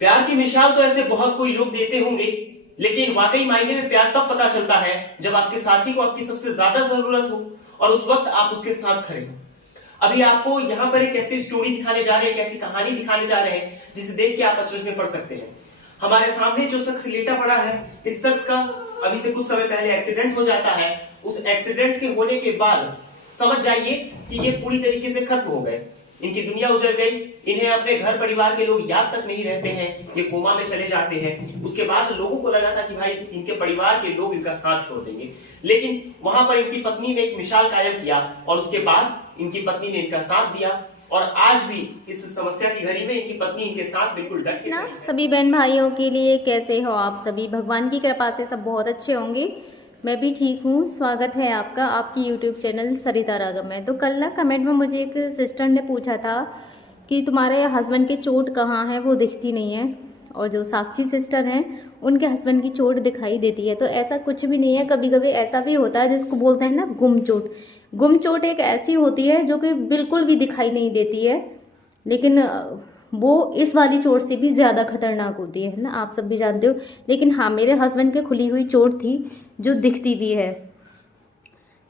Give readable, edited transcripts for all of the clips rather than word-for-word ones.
प्यार की मिसाल तो ऐसे बहुत कोई लोग देते होंगे, लेकिन वाकई मायने में प्यार तब पता चलता है जब आपके साथी को आपकी सबसे ज्यादा जरूरत हो और उस वक्त आप उसके साथ खड़े हो। अभी आपको यहाँ पर एक ऐसी स्टोरी दिखाने जा रहे हैं, एक ऐसी कहानी दिखाने जा रहे हैं जिसे देख के आप अचरज में पड़ सकते हैं। हमारे सामने जो शख्स लेटा पड़ा है, इस शख्स का अभी से कुछ समय पहले एक्सीडेंट हो जाता है। उस एक्सीडेंट के होने के बाद समझ जाइए कि ये पूरी तरीके से खत्म हो गए, इनकी दुनिया उजड़ गई। इन्हें अपने घर परिवार के लोग याद तक नहीं रहते हैं, ये कोमा में चले जाते हैं। उसके बाद लोगों को लगा था कि भाई इनके परिवार के लोग इनका साथ छोड़ देंगे, लेकिन वहां पर इनकी पत्नी ने एक मिसाल कायम किया और उसके बाद इनकी पत्नी ने इनका साथ दिया और आज भी इस समस्या की घड़ी में इनकी पत्नी इनके साथ बिल्कुल डट के खड़ी है। सभी बहन भाइयों के लिए कैसे हो आप सभी? भगवान की कृपा से सब बहुत अच्छे होंगे। मैं भी ठीक हूँ। स्वागत है आपका आपकी YouTube चैनल सरिता रागम में। तो कल ना कमेंट में मुझे एक सिस्टर ने पूछा था कि तुम्हारे हस्बैंड की चोट कहाँ है, वो दिखती नहीं है। और जो साक्षी सिस्टर हैं उनके हस्बैंड की चोट दिखाई देती है। तो ऐसा कुछ भी नहीं है। कभी कभी ऐसा भी होता है जिसको बोलते हैं ना गुम चोट। गुम चोट एक ऐसी होती है जो कि बिल्कुल भी दिखाई नहीं देती है, लेकिन वो इस वाली चोट से भी ज़्यादा खतरनाक होती है ना, आप सब भी जानते हो। लेकिन हाँ, मेरे हस्बैंड के खुली हुई चोट थी जो दिखती भी है।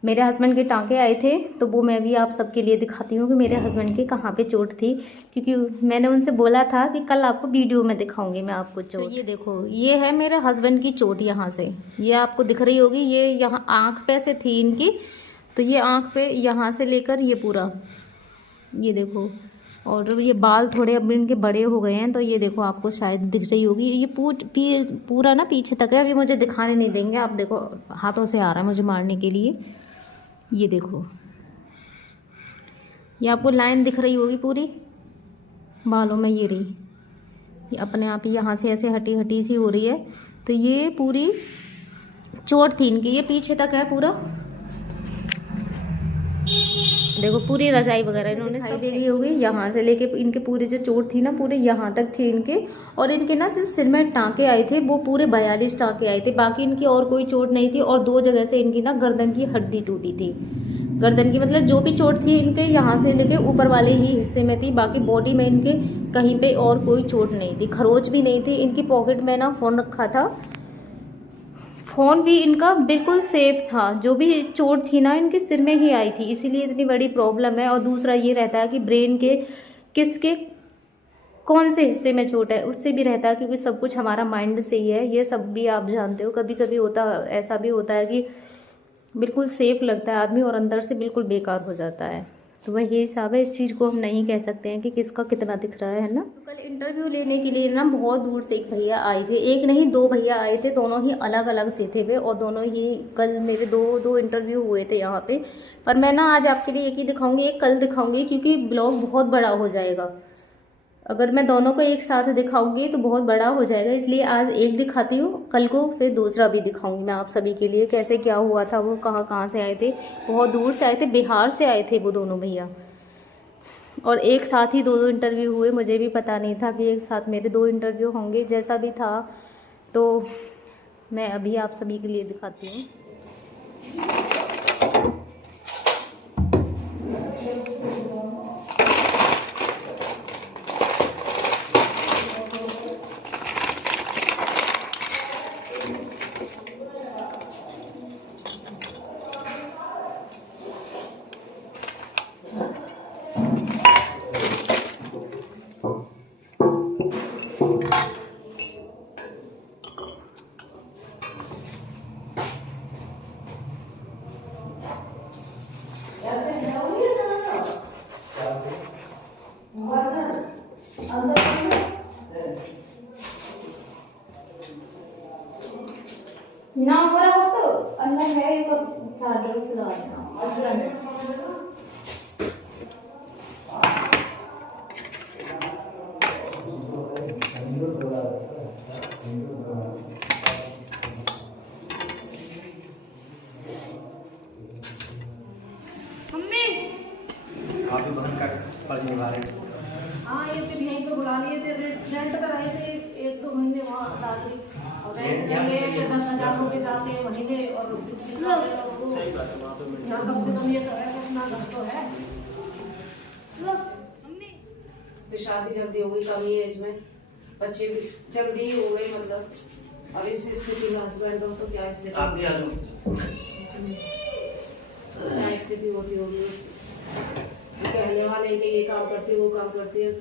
मेरे हस्बैंड के टांके आए थे, तो वो मैं भी आप सबके लिए दिखाती हूँ कि मेरे हस्बैंड के कहाँ पे चोट थी, क्योंकि मैंने उनसे बोला था कि कल आपको वीडियो में दिखाऊंगी मैं आपको चोट। तो ये देखो, ये है मेरे हस्बैंड की चोट। यहाँ से ये आपको दिख रही होगी, ये यहाँ आँख पे से थी इनकी, तो ये आँख पे यहाँ से लेकर ये पूरा, ये देखो। और ये बाल थोड़े अब इनके बड़े हो गए हैं, तो ये देखो आपको शायद दिख रही होगी। ये पूरा ना पीछे तक है। अभी मुझे दिखाने नहीं देंगे, आप देखो हाथों से आ रहा है मुझे मारने के लिए। ये देखो, ये आपको लाइन दिख रही होगी पूरी बालों में, ये रही। ये अपने आप ही यहाँ से ऐसे हटी हटी सी हो रही है। तो ये पूरी चोट थी इनकी, ये पीछे तक है पूरा। देखो पूरी रजाई वगैरह इन्होंने सब दे दी होगी। यहाँ से लेके इनके पूरी जो चोट थी ना, पूरे यहाँ तक थी इनके। और इनके ना जो सिर में टाँके आए थे वो पूरे 42 टाँके आए थे। बाकी इनकी और कोई चोट नहीं थी। और 2 जगह से इनकी ना गर्दन की हड्डी टूटी थी। गर्दन की मतलब जो भी चोट थी इनके यहाँ से लेके ऊपर वाले ही हिस्से में थी। बाकी बॉडी में इनके कहीं पे और कोई चोट नहीं थी, खरोच भी नहीं थी। इनकी पॉकेट में ना फ़ोन रखा था, फ़ोन भी इनका बिल्कुल सेफ था। जो भी चोट थी ना इनके सिर में ही आई थी, इसीलिए इतनी बड़ी प्रॉब्लम है। और दूसरा ये रहता है कि ब्रेन के किसके कौन से हिस्से में चोट है, उससे भी रहता है, क्योंकि सब कुछ हमारा माइंड से ही है। ये सब भी आप जानते हो। कभी कभी होता ऐसा भी होता है कि बिल्कुल सेफ लगता है आदमी और अंदर से बिल्कुल बेकार हो जाता है। तो वह यही हिसाब है। इस चीज़ को हम नहीं कह सकते हैं कि किसका कितना दिख रहा है ना। तो कल इंटरव्यू लेने के लिए ना बहुत दूर से एक भैया आए थे। एक नहीं 2 भैया आए थे, दोनों ही अलग अलग से थे वे। और दोनों ही कल मेरे दो इंटरव्यू हुए थे यहाँ पे। पर मैं ना आज आपके लिए एक ही दिखाऊंगी, एक कल दिखाऊंगी, क्योंकि ब्लॉग बहुत बड़ा हो जाएगा। अगर मैं दोनों को एक साथ दिखाऊंगी तो बहुत बड़ा हो जाएगा, इसलिए आज एक दिखाती हूँ, कल को फिर दूसरा भी दिखाऊंगी मैं आप सभी के लिए कैसे क्या हुआ था। वो कहाँ कहाँ से आए थे, बहुत दूर से आए थे, बिहार से आए थे वो दोनों भैया। और एक साथ ही 2 इंटरव्यू हुए। मुझे भी पता नहीं था कि एक साथ मेरे 2 इंटरव्यू होंगे। जैसा भी था तो मैं अभी आप सभी के लिए दिखाती हूँ। ना हो रहा हो तो अंदर है एक चार्जर से लगाना। आप भी बहन का फर्ज निभा रहे हैं। हाँ, ये फिर यहीं पे बुला लिए थे। रेंट पर आए थे 1-2 महीने वहाँ दादी, और रेंट लिए 10,000 रुपये जाते हैं महीने। और बिजली का यहाँ कम से कम ये तो है, कितना घर तो है। फिर शादी जल्दी हो गई कम एज में। बच्चे भी जल्दी ही हो गए मतलब। और इस स्थिति में हस्बैंड हो तो क्या स्थिति, आप भी आ जाओ। क्या स्थिति होती होगी कहने वाले कि ये काम करती है वो काम करती है,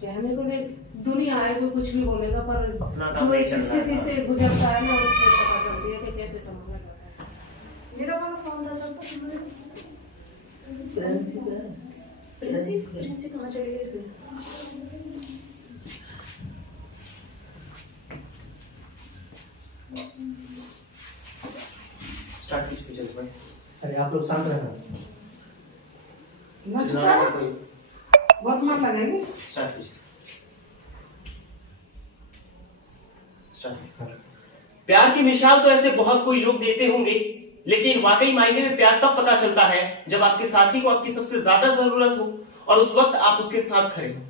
कहने को नहीं दुनिया है, कोई कुछ भी बोलेगा, पर जो इस स्थिति से गुजरता है ना उससे पता चलती है कि कैसे संभालना जाता है। मेरा वाला फोन था सब प्रिंसी कहाँ चली गई फिर? स्टार्ट कीजिए जल्दी। अरे आप लोग शांत रहना। मत छुपा, बहुत मार लगेगी। स्टार्ट कीजिए। प्यार की मिसाल तो ऐसे बहुत कोई लोग देते होंगे, लेकिन वाकई मायने में प्यार तब पता चलता है जब आपके साथी को आपकी सबसे ज्यादा जरूरत हो और उस वक्त आप उसके साथ खड़े हो।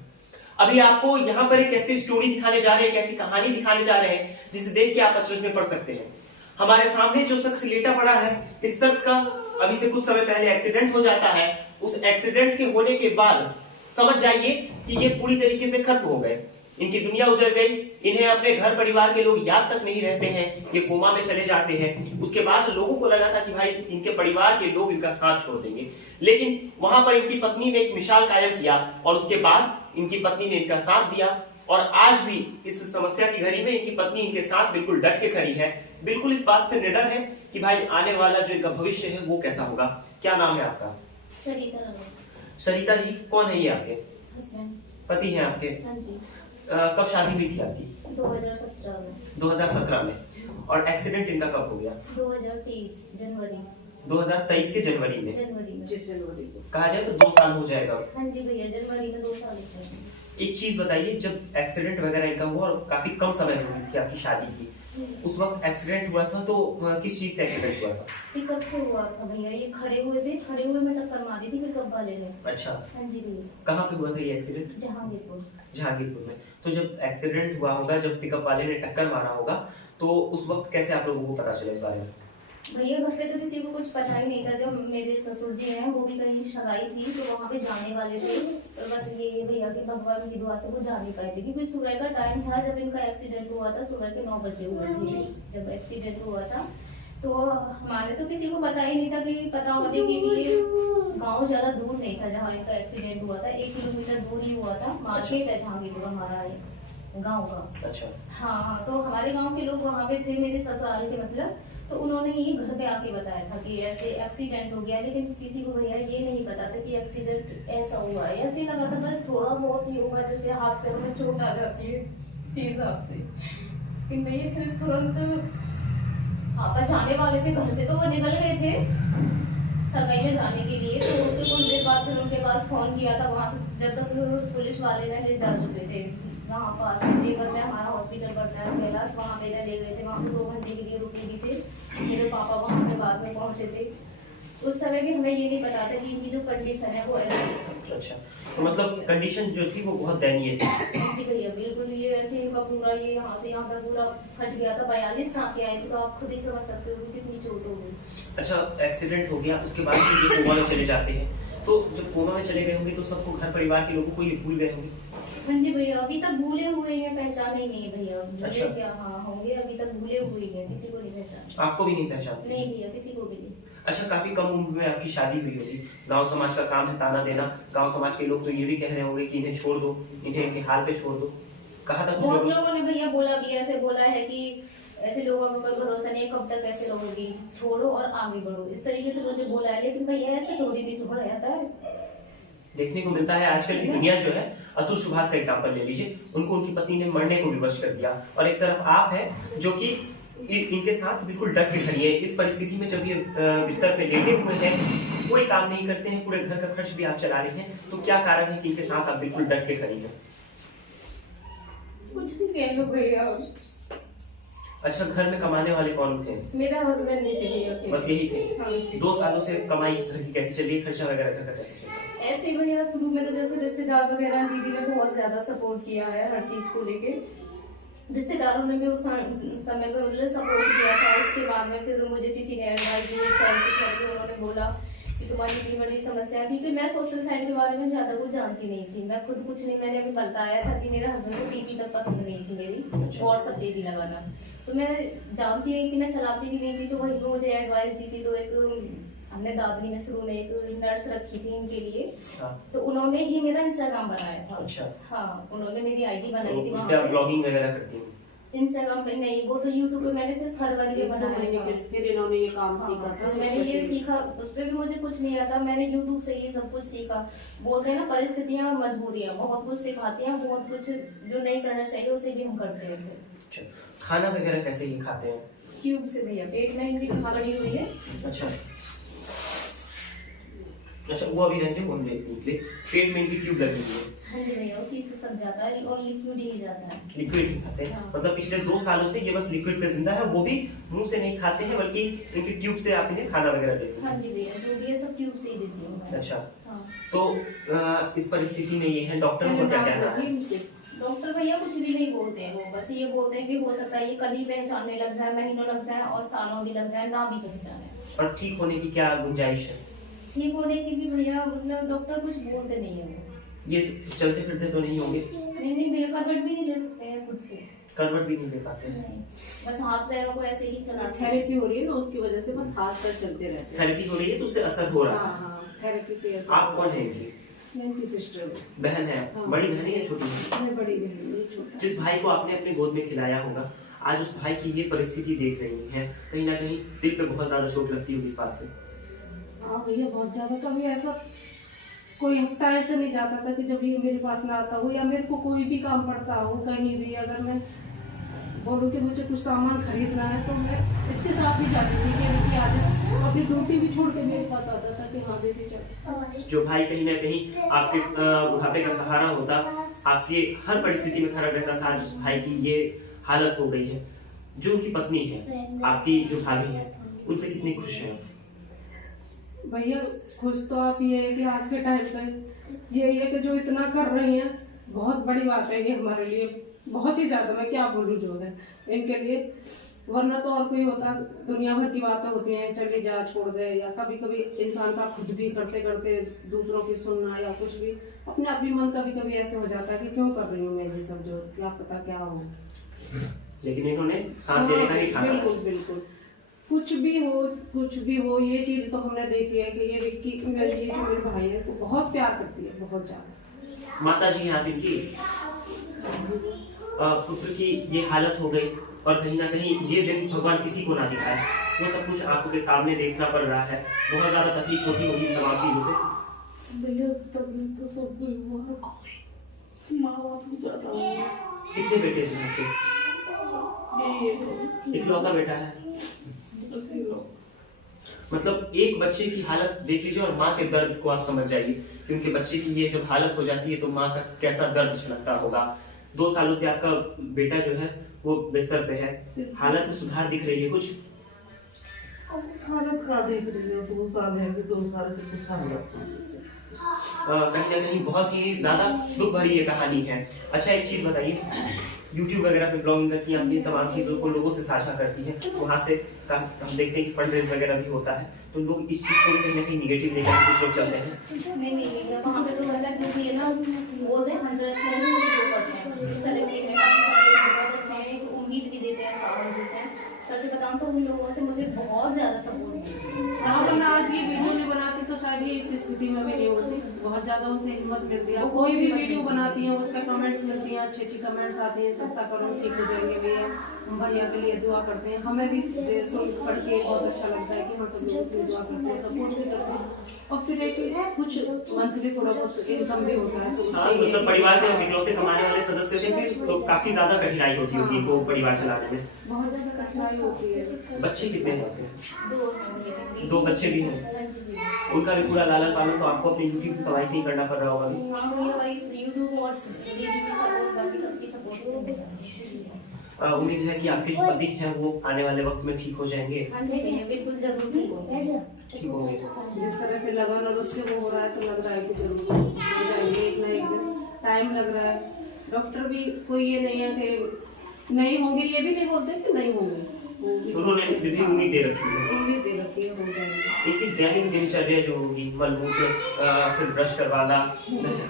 अभी आपको यहाँ पर एक ऐसी स्टोरी दिखाने जा रहे हैं, एक ऐसी कहानी दिखाने जा रहे हैं जिसे देख के आप अचरज में पड़ सकते हैं। हमारे सामने जो शख्स लेटा पड़ा है, इस शख्स का अभी से कुछ समय पहले एक्सीडेंट हो जाता है। उस एक्सीडेंट के होने के बाद समझ जाइए कि ये पूरी तरीके से खत्म हो गए, इनकी दुनिया उजड़ गई। इन्हें अपने घर परिवार के लोग याद तक नहीं रहते हैं, ये कोमा में चले जाते हैं। उसके बाद लोगों को लगा था कि भाई इनके परिवार के लोग इनका साथ छोड़ देंगे, लेकिन वहां पर इनकी पत्नी ने एक मिसाल कायम किया और उसके बाद इनकी पत्नी ने इनका साथ दिया। और आज भी इस समस्या की घड़ी में इनकी पत्नी इनके साथ बिल्कुल डट के खड़ी है, बिल्कुल इस बात से निडर है कि भाई आने वाला जो इनका भविष्य है वो कैसा होगा। क्या नाम है आपका? सरिता जी। कौन है ये आपके? पति हैं आपके? हाँ जी। कब शादी हुई थी आपकी? 2017 में। 2017 में। और एक्सीडेंट इनका कब हो गया? 2023 जनवरी। 2023 के जनवरी में। 25 जनवरी को कहा जाए तो 2 साल हो जाएगा। हाँ जी भैया, जनवरी में 2 साल हो गए। एक चीज बताइए, जब एक्सीडेंट वगैरह इनका हुआ और काफी कम समय में हुई थी आपकी शादी की, उस वक्त एक्सीडेंट हुआ था तो किस चीज से एक्सीडेंट हुआ था? पिकअप से हुआ था भैया। ये खड़े हुए थे, खड़े हुए में टक्कर मारी थी पिकअप वाले ने। अच्छा। हाँ जी भैया। कहाँ पे हुआ था ये एक्सीडेंट? जहांगीरपुर। जहांगीरपुर में। तो जब एक्सीडेंट हुआ होगा, जब पिकअप वाले ने टक्कर मारा होगा, तो उस वक्त कैसे आप लोगों को पता चला इस बारे में? भैया घर पे तो किसी को कुछ पता ही नहीं था। जब मेरे ससुर जी हैं वो भी कहीं सगाई थी तो वहाँ पे जाने वाले थे, तो बस ये भैया के भगवान की दुआ से वो जा नहीं पाए थे, क्योंकि सुबह का टाइम था जब इनका एक्सीडेंट हुआ था। सुबह के 9 बजे हुए थे जब एक्सीडेंट हुआ था। तो हमारे तो किसी को पता ही नहीं था कि पता होने के लिए गांव ज्यादा दूर नहीं था जहाँ इनका एक्सीडेंट हुआ था, 1 किलोमीटर दूर ही हुआ था। मार्केट है जहांगीरपुर हमारा गाँव का। अच्छा। हाँ, तो हमारे गाँव के लोग वहाँ पे थे, मेरे ससुराल के मतलब। तो उन्होंने ही घर पे आके बताया था कि ऐसे एक्सीडेंट हो गया, लेकिन किसी को भैया ये नहीं पता था कि एक्सीडेंट ऐसा हुआ है। ऐसे लगा था बस थोड़ा बहुत ही होगा, जैसे हाथ पैर में चोट आ जाती है इसी हिसाब से। कि नहीं, फिर तुरंत पापा जाने वाले थे घर से, तो वो निकल गए थे सगाई में जाने के लिए। तो उसके कुछ देर बाद फिर उनके पास फोन किया था वहाँ से, जब तक पुलिस वाले ने ले जा चुके थे। वहाँ पास में जेवर में हमारा हॉस्पिटल पड़ता है कैलाश, वहाँ पे ले गए थे। वहाँ पे 2 घंटे के लिए रुके भी थे। मेरे पापा वहाँ पे बाद में पहुँचे थे। उस समय भी हमें ये नहीं पता था कि इनकी जो कंडीशन है वो ऐसी है। अच्छा, तो मतलब कंडीशन जो थी वो बहुत दयनीय थी। जी भैया बिल्कुल, ये ऐसे इनका पूरा ये यहाँ से यहाँ पर पूरा फट गया था। 42 टाँके आए थे, तो आप खुद ही समझ सकते हो कि कितनी चोट हो गई। अच्छा, एक्सीडेंट हो गया, उसके बाद ये कोमा में चले जाते हैं, तो जब कोमा में चले गए होंगे तो सबको घर परिवार के लोगों को ये भूल गए होंगे? हाँ जी भैया, अभी तक भूले हुए हैं, पहचाने ही नहीं है भैया। अच्छा। क्या हाँ होंगे, अभी तक भूले हुए हैं, किसी को नहीं पहचान। आपको भी नहीं पहचानते? नहीं भैया, किसी को भी नहीं। अच्छा, काफी कम उम्र में आपकी शादी हुई होगी। गांव समाज का काम है ताना देना। गांव समाज के लोग तो ये भी कह रहे होंगे कि इन्हें छोड़ दो, इन्हें इनके हाल पे छोड़ दो। कहा था कुछ बहुत लोगों लोगों ने भैया बोला भी, ऐसे बोला है कि ऐसे लोगों के ऊपर भरोसा नहीं, कब तक ऐसे रहोगी, छोड़ो और आगे बढ़ो, इस तरीके से मुझे बोला है। लेकिन भैया ऐसे थोड़ी भी छोड़ा जाता है। देखने को मिलता है आजकल की दुनिया जो है। अतुल सुभाष का एग्जांपल ले लीजिए, उनको उनकी पत्नी ने मरने को विवश कर दिया, और एक तरफ आप है जो कि इनके साथ बिल्कुल डट के खड़ी है। इस परिस्थिति में जब ये बिस्तर पे लेटे हुए हैं, कोई काम नहीं करते हैं, पूरे घर का खर्च भी आप चला रही हैं, तो क्या कारण है कि इनके साथ आप बिल्कुल डट के खड़ी हैं? कुछ भी कह लो भैया। अच्छा, घर में कमाने वाले कौन थे? मेरा हस्बैंड नहीं थे भैया। बस यही थे? हाँ जी। 2 सालों से कमाई घर की कैसे चल रही है, खर्चा वगैरह घर का कैसे चल रहा है? ऐसे ही भैया, शुरू में तो जैसे रिश्तेदार वगैरह, दीदी ने बहुत ज्यादा सपोर्ट किया है हर चीज को लेके। रिश्तेदारों ने भी उस समय पे मतलब सपोर्ट किया था। उसके बाद में फिर मुझे किसी ने एडवाइस दी, सर के उन्होंने बोला तुम्हारी इतनी बड़ी समस्या है, क्योंकि मैं सोशल साइड के बारे में ज़्यादा कुछ जानती नहीं थी। मैं खुद कुछ नहीं, मैंने अभी बताया था कि मेरे हस्बैंड को टीवी तक पसंद नहीं थी मेरी, और सब टीवी लगाना, तो मैं जानती नहीं थी, मैं चलाती भी नहीं थी। तो वही मुझे एडवाइस दी थी, तो एक हमने दादरी में शुरू में एक नर्स रखी थी इनके लिए, तो उन्होंने ही मेरा इंस्टाग्राम बनाया था। अच्छा। हाँ, उन्होंने मेरी आईडी बनाई थी तो वहाँ उस पे आप पे। ब्लॉगिंग वगैरह करती हैं? इंस्टाग्राम पे नहीं, वो तो यूट्यूब पे मैंने फिर फरवरी में बनाया था। फिर इन्होंने ये काम हाँ, सीखा था। मैंने ये सीखा, उस पर भी मुझे कुछ नहीं आता, मैंने यूट्यूब से ये सब कुछ सीखा। बोलते हैं ना, परिस्थितियाँ और मजबूरियाँ बहुत कुछ सिखाती हैं, बहुत कुछ जो नहीं करना चाहिए उसे भी हम करते हैं। अच्छा, खाना वगैरह कैसे ही खाते हैं? ट्यूब से भैया, पेट में इनकी पड़ी हुई है। अच्छा अच्छा, वो अभी रहने कौन निकले, पेट में इनकी ट्यूब लगी हुई है। हाँ जी भैया, वो चीज से सब जाता है और लिक्विड ही जाता है। लिक्विड ही खाते हैं? हाँ। मतलब पिछले 2 सालों से ये बस लिक्विड पे जिंदा है, वो भी मुंह से नहीं खाते हैं, बल्कि इनकी ट्यूब से आप इन्हें खाना वगैरह देते हैं? हाँ जी भैया, जो भी है सब ट्यूब से ही देती हूँ मैं। अच्छा, हाँ। तो इस परिस्थिति में ये है, डॉक्टर को क्या कहना है? डॉक्टर भैया कुछ भी नहीं बोलते हैं, वो बस ये बोलते हैं कि हो सकता है ये कल ही पहचानने लग जाए, महीनों लग जाए और सालों भी लग जाए, ना भी पहचाने। और ठीक होने की क्या गुंजाइश है? ठीक होने की भी भैया, मतलब डॉक्टर कुछ बोलते नहीं है वो। ये चलते फिरते तो नहीं होंगे? नहीं भैया, करवट भी नहीं ले सकते हैं खुद से। करवट भी नहीं ले पाते? नहीं, बस हाथ पैरों को ऐसे ही चलाते हैं। थेरेपी हो रही है ना, उसकी वजह से बस हाथ पैर चलते रहते हैं। थेरेपी हो रही है तो उससे असर हो रहा है। हाँ, थेरेपी से असर आप कौन है इनकी? मैं इनकी सिस्टर हूँ। बहन है? हाँ। बड़ी बहन है या छोटी है? मैं बड़ी बहन हूँ, ये छोटा। जिस भाई को आपने अपने गोद में खिलाया होगा, आज उस भाई की ये परिस्थिति देख रही हैं, कहीं ना कहीं दिल पे बहुत ज्यादा चोट लगती होगी इस बात से। हाँ भैया, बहुत ज्यादा। कभी ऐसा कोई हफ्ता ऐसे नहीं जाता था कि जब ये मेरे पास ना आता हो, या मेरे को कोई भी काम पड़ता हो कहीं भी, अगर मैं बोलूँ कि मुझे कुछ सामान खरीदना है तो मैं इसके साथ ही जाती थी कि बेटी आ जाए, अपनी ड्यूटी भी छोड़ के मेरे पास आता था कि हाँ बेटी चल। जो भाई कहीं ना कहीं आपके बुढ़ापे का सहारा होता, आपके हर परिस्थिति में खड़ा रहता था, जिस भाई की ये हालत हो गई है, जो उनकी पत्नी है, आपकी जो भाभी है, उनसे कितनी खुश है? भैया खुश तो आप ये है कि आज के टाइम पे ये है कि जो इतना कर रही हैं, बहुत बड़ी बात है ये हमारे लिए, बहुत ही ज्यादा। मैं क्या बोलूं जो है इनके लिए, वरना तो और कोई होता, दुनिया भर की बातें होती हैं, चली जा, छोड़ दे, या कभी कभी इंसान का खुद भी करते करते दूसरों की सुनना या कुछ भी, अपने आप भी मन कभी कभी ऐसे हो जाता है कि क्यों कर रही हूँ मैं ये सब, जो क्या पता क्या हो। लेकिन इन्होंने साथ देने का ही ठाना। बिल्कुल बिल्कुल, कुछ भी हो, ये चीज तो हमने देखी है कि ये विक्की, ये जो मेरे भाई है, वो बहुत प्यार करती है, बहुत ज्यादा। माता जी हैं आप इनकी, पुत्र की ये हालत हो गई, और कहीं ना कहीं ये दिन भगवान किसी को ना दिखाए, वो सब कुछ आंखों के सामने देखना पड़ रहा है। बहुत ज्यादा तकलीफ होती होगी तमाम चीजों से। भैया तकलीफ तो सब कोई हुआ, माँ बाप को ज्यादा हुआ। कितने बेटे हैं आपके? इकलौता बेटा है? मतलब एक बच्चे की हालत देख लीजिए और माँ के दर्द को आप समझ जाइए कि उनके बच्चे की ये जब हालत हो जाती है तो माँ का कैसा दर्द छलकता होगा। 2 सालों से आपका बेटा जो है वो बिस्तर पे है, हालत में सुधार दिख रही है कुछ? हालत का देख रही हो, 2 साल है कि 2 साल से कुछ हालत कहीं ना कहीं बहुत ही ज्यादा दुख भरी ये कहानी है। अच्छा एक चीज बताइए, YouTube वगैरह पे ब्लॉगिंग करती हैं, अपनी तमाम चीज़ों को लोगों से साझा करती हैं, वहाँ से हम देखते हैं कि फंड रेज वगैरह भी होता है, तो लोग इस चीज़ को कहीं ना कहीं निगेटिव लेकर कुछ लोग चलते हैं। नहीं, वहाँ पे तो मतलब जो भी है ना, बोल दें 100% इस तरह के बहुत अच्छे हैं, एक उम्मीद भी देते हैं, साहस देते हैं। सच बताऊँ तो उन लोगों से मुझे बहुत ज़्यादा सपोर्ट मिलता है। अगर मैं आज ये वीडियो नहीं बनाती तो शायद ये इस स्थिति में भी नहीं होती। बहुत ज्यादा उनसे हिम्मत मिलती है, कोई भी वीडियो बनाती है उस पर कमेंट्स मिलती हैं, अच्छी कमेंट्स आती हैं, सब तक करो ठीक हो जाएंगे भैया, हम भैया के लिए दुआ करते हैं। हमें भी सुन पढ़ के बहुत अच्छा लगता है कि हाँ सब लोग दुआ करते हैं, सपोर्ट भी करते हैं, और फिर एक कुछ मंथली थोड़ा बहुत इनकम भी होता है। तो मतलब परिवार के इकलौते कमाने वाले सदस्य थे तो काफी ज्यादा कठिनाई होती होगी इनको परिवार चलाने में। बहुत ज्यादा कठिनाई होती है। बच्चे कितने हैं? 2 बच्चे भी हैं? उनका भी पूरा लालन पालन तो आपको अपनी यूट्यूब की कमाई से ही करना पड़ रहा होगा। यूट्यूब और सपोर्ट, बाकी सबकी सपोर्ट से। उम्मीद है कि आपके जो पति हैं वो आने वाले वक्त में ठीक हो जाएंगे। हाँ जी भैया, बिल्कुल जरूर ठीक होंगे। ठीक होंगे। जिस तरह से लगन और उससे वो हो रहा है तो लग रहा है कि जरूर हो जाएंगे, एक ना एक दिन। टाइम लग रहा है, डॉक्टर भी कोई ये नहीं है कि नहीं होंगे, ये भी नहीं बोलते कि नहीं होंगे, वो भी उन्होंने भी उम्मीद दे रखी है। उम्मीद दे रखी है, हो जाएगी। इनकी दैनिक दिनचर्या जो होगी, मलमूत्र, फिर ब्रश करवाना,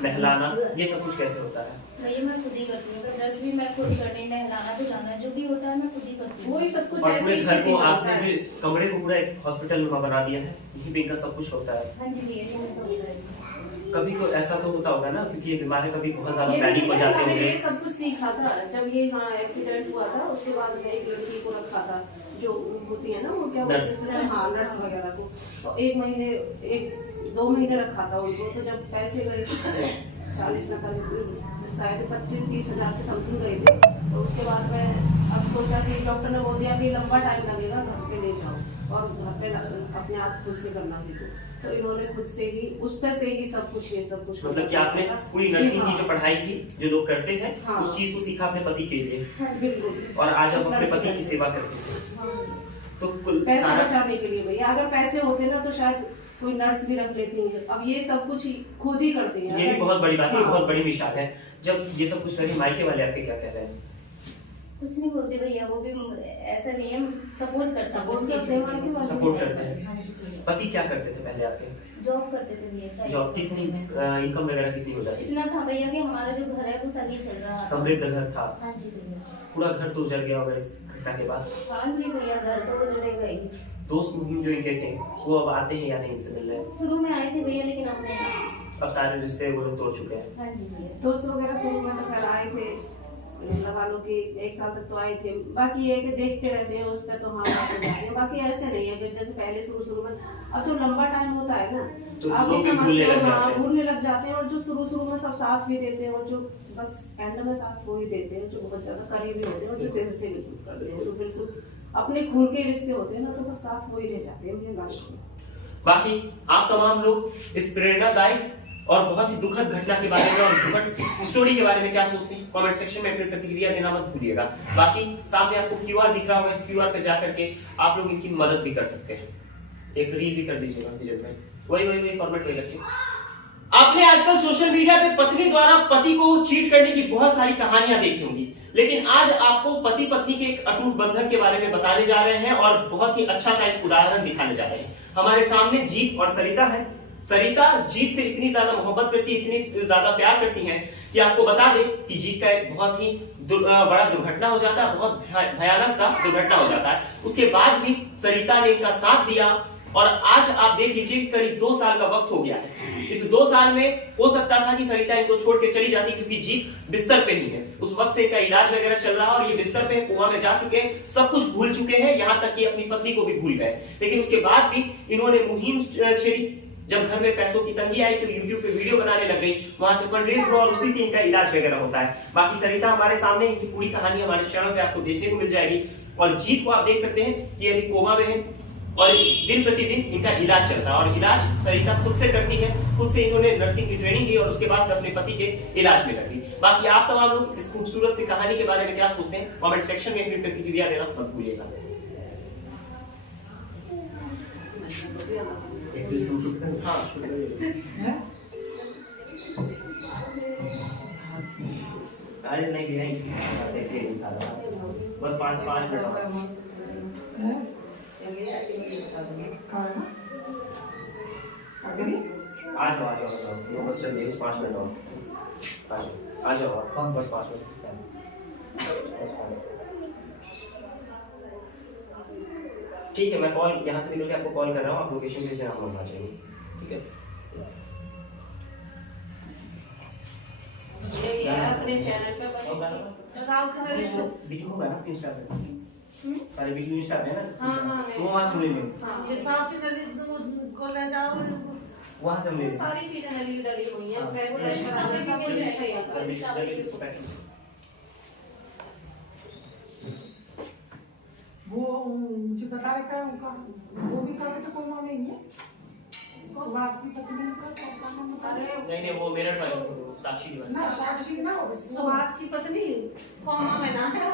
नहलाना, ये सब कुछ कैसे होता है? भैया मैं खुद ही करती हूँ, ब्रश भी मैं खुद करनी, नहलाना धुलाना जो भी होता है मैं खुद ही करती हूँ। वही सब कुछ और ऐसे अपने ही घर को सीधी आपने होता जो है। इस कमरे को पूरा एक हॉस्पिटल नुमा बना दिया है, यही पे इनका सब कुछ होता है। हाँ जी भैया, ये मैं खुद ही करती हूँ। कभी तो ऐसा तो होता होगा ना, क्योंकि ये बीमारी कभी बहुत ज्यादा ये पैनिक हो जाते मैंने होंगे। ये सब कुछ सीखा था जब ये हाँ एक्सीडेंट हुआ था, उसके बाद मैं एक लड़की को रखा था जो होती है ना, वो क्या बोलते नर्स। हैं, हाँ नर्स वगैरह को। तो 1 महीने 1-2 महीने रखा था उनको। तो जब पैसे गए 40 ना शायद 25-30 हज़ार के समथिंग गए थे। तो उसके बाद मैं अब सोचा कि डॉक्टर ने बोल दिया कि लंबा टाइम लगेगा, घर पे ले जाओ और घर पे अपने आप खुद से करना सीखो। तो इन्होंने खुद से ही उस पे से ही सब कुछ ये सब कुछ मतलब कि आपने पूरी नर्सिंग की जो पढ़ाई थी, जो लोग करते हैं, हाँ। उस चीज को सीखा अपने पति के लिए, हाँ, बिल्कुल। और आज आप अपने पति की सेवा करते हैं। हाँ। तो कुल पैसे सारा बचाने के लिए भैया, अगर पैसे होते ना तो शायद कोई नर्स भी रख लेती है। अब ये सब कुछ खुद ही करती है। ये भी बहुत बड़ी बात है, ये हाँ। बहुत बड़ी मिसाल है। जब ये सब कुछ लगे, मायके वाले आपके क्या कह रहे हैं? कुछ नहीं बोलते भैया, वो भी ऐसा नहीं है, सपोर्ट कर Support करते हैं, मायके वाले। सपोर्ट करते हैं। हाँ जी भैया। पति क्या करते थे पहले आपके? जॉब करते थे भैया। जॉब कितनी, इनकम वगैरह कितनी हो जाती? इतना था भैया कि हमारा जो घर है वो सही चल रहा है। समृद्ध घर था? हाँ जी भैया। पूरा घर तो उजड़ गया होगा इस घटना के बाद? हाँ जी भैया, घर तो उजड़ेगा ही। दोस्त मुहिम जो इनके थे, वो अब आते हैं या नहीं इनसे मिलने? शुरू में आए थे भैया, लेकिन अब नहीं। अब सारे रिश्ते वो लोग तोड़ चुके हैं। हाँ जी भैया। दोस्त वगैरह शुरू में तो खैर आए थे, लगा लो कि 1 साल तक तो आए थे। बाकी ये कि देखते रहते हैं उस पर, तो हाँ बात हो जाती है। बाकी ऐसे नहीं है कि जैसे पहले शुरू में। अब जो लंबा टाइम होता है ना, तो आप लोग भी भी भूलने समझते हो, लग हाँ जाते हैं। भूलने लग जाते हैं। और जो शुरू में सब साथ भी देते हैं, और जो बस एंड में साथ वो ही देते हैं, जो बहुत ज्यादा करीबी होते हैं, और जो दिल से बिल्कुल करते हैं, जो बिल्कुल अपने खून के रिश्ते होते हैं ना, तो बस साथ वो ही रह जाते हैं मेरे लाइफ में। बाकी आप तमाम लोग इस प्रेरणादायक और बहुत ही दुखद घटना के बारे में और दुखद स्टोरी के बारे में क्या सोचते हैं, कमेंट सेक्शन में अपनी प्रतिक्रिया देना मत भूलिएगा। बाकी सामने आपको क्यूआर दिख रहा होगा, इस क्यूआर पे जा करके आप लोग इनकी मदद भी कर सकते हैं। एक रील भी कर दीजिएगा विजय भाई, वही फॉर्मेट वही रखिए। आपने आजकल सोशल मीडिया पे पत्नी द्वारा पति को चीट करने की बहुत सारी कहानियां देखी होंगी, लेकिन आज आपको पति पत्नी के एक अटूट बंधन के बारे में बताने जा रहे हैं और बहुत ही अच्छा सा एक उदाहरण दिखाने जा रहे हैं। हमारे सामने जीत और सरिता है। सरिता जीत से इतनी ज्यादा मोहब्बत करती है, इतनी ज्यादा प्यार करती हैं कि आपको बता दें कि जीत का एक बहुत ही बड़ा दुर्घटना हो जाता है, बहुत भयानक सा दुर्घटना हो जाता है। उसके बाद भी सरिता ने इनका साथ दिया और आज आप देख लीजिए कि करीब 2 साल का वक्त हो गया है। इस 2 साल में हो सकता था कि सरिता इनको छोड़ के चली जाती, क्योंकि जीत बिस्तर पे ही है। उस वक्त से इनका इलाज वगैरह चल रहा है और ये बिस्तर पे कुआं में जा चुके हैं, सब कुछ भूल चुके हैं, यहाँ तक कि अपनी पत्नी को भी भूल गए। लेकिन उसके बाद भी इन्होंने मुहिम छेड़ी। जब घर में पैसों की तंगी आई तो YouTube पे वीडियो बनाने लग गई, वहां से फंड रेज हुआ और उसी से इनका इलाज वगैरह होता है। बाकी सरिता हमारे सामने, इनकी पूरी कहानी हमारे चैनल पे आपको देखने को मिल जाएगी। और जीत को आप देख सकते हैं कि अभी कोमा में है और दिन प्रतिदिन इनका इलाज चलता है और इलाज सरिता खुद से करती है। खुद से इन्होंने नर्सिंग की ट्रेनिंग ली और उसके बाद से अपने पति के इलाज में लगी। बाकी आप तमाम लोग इस खूबसूरत सी कहानी के बारे में क्या सोचते हैं, कमेंट सेक्शन में अपनी प्रतिक्रिया देना मत भूलिएगा। हाँ, अरे नहीं भैया, बस 5 मिनट आ जाओ बस चलिए, 5 मिनट और आ जाओ बस 5 मिनट। ठीक है, मैं कॉल यहाँ से निकल के आपको कॉल कर रहा हूँ, आप लोकेशन भेज देना, हम लोग आ जाएंगे। ठीक है, अपने चैनल पे वीडियो होगा ना इंस्टा पे, सारे वीडियो इंस्टा पे है ना। हाँ, तो वहाँ सुन लेंगे, ये सांप की नली को ले जाओ, वहाँ से मिलेंगे सारी चीजें नली डली हुई हैं। हाँ, फ्रेश वो फ्रेश इंस्टा पे भी सब मिल कुछ जाएगा। है। जल्दी से इसको पैक कीजिए। वो जो बता रहे था उनका, वो भी कहा था कोमा में ही है, सुभाष की पत्नी का क्या नाम बता रहे हो? नहीं वो मेरा साक्षी की बात ना साक्षी ना, सुभाष की पत्नी कोमा में ना है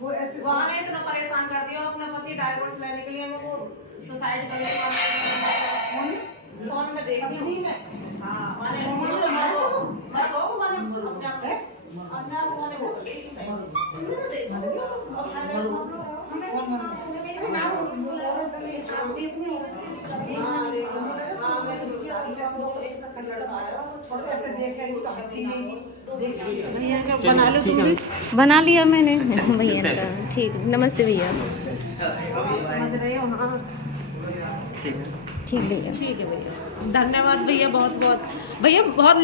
वो ऐसे वहाँ ने इतना परेशान कर दिया अपना पति डाइवोर्स लेने के लिए, वो सुसाइड करने फोन में देख पत्नी ने हाँ माने वो तो मर माने अपने आप माने वो कर दी सुसाइड। ऐसे देखेंगी तो हंसती रहेगी, देखेंगी। भैया का बना लो तुम भी। बना लिया मैंने भैया का। ठीक, नमस्ते भैया। समझ रहे हो? हाँ ठीक भैया। ठीक है भैया, धन्यवाद भैया, बहुत बहुत भैया, बहुत